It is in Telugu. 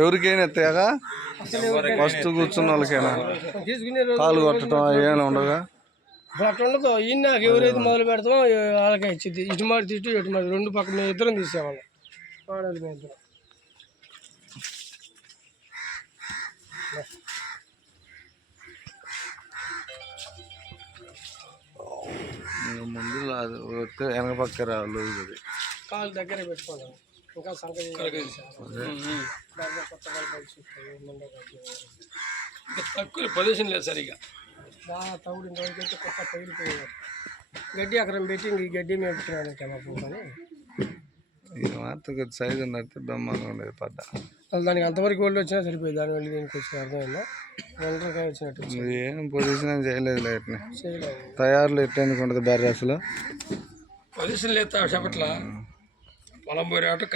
ఎవరికైనా ఎత్తాగా ఫస్ట్ కూర్చున్న వాళ్ళకైనా కాలు కొట్టడం ఏమైనా ఉండగా అట్లా ఉండదు. ఈయన నాకు ఎవరైతే మొదలు పెడతామో వాళ్ళకే ఇచ్చింది. ఇటు మాట తిట్టు ఇటు మాట రెండు పక్కన మేము ఇద్దరం తీసేవాళ్ళం. ఆడాలి మేము ఇద్దరం. ముందు వెనక పక్క రావాలి కాలు దగ్గర పెట్టుకోవాలి. ఇంకా సంకలి తక్కువ పొజిషన్ లేదు సరిగా బాగా తగుడు ఇంతవరకు కొత్త తగిలిపోయేది. గడ్డి అక్కడ పెట్టి ఈ గడ్డి మేపుతున్నాను టమాపూ కానీ మాత్రం సైజు ఉన్నట్టు బ్రహ్మాండంగా ఉండేది పడ్డ. అసలు దానికి అంతవరకు వాళ్ళు వచ్చినా సరిపోయింది. దాని వెళ్ళి దీనికి వచ్చిన అర్థమైందా ఒంటరికాయ వచ్చినట్టు ఏం పొజిషన్ చేయలేదు. లేట్ని తయారులో ఎట్టేందుకు ఉంటుంది బర్రె అసలు పొజిషన్ లేదు చెప్పట్లా పొలం పోయి కట్టి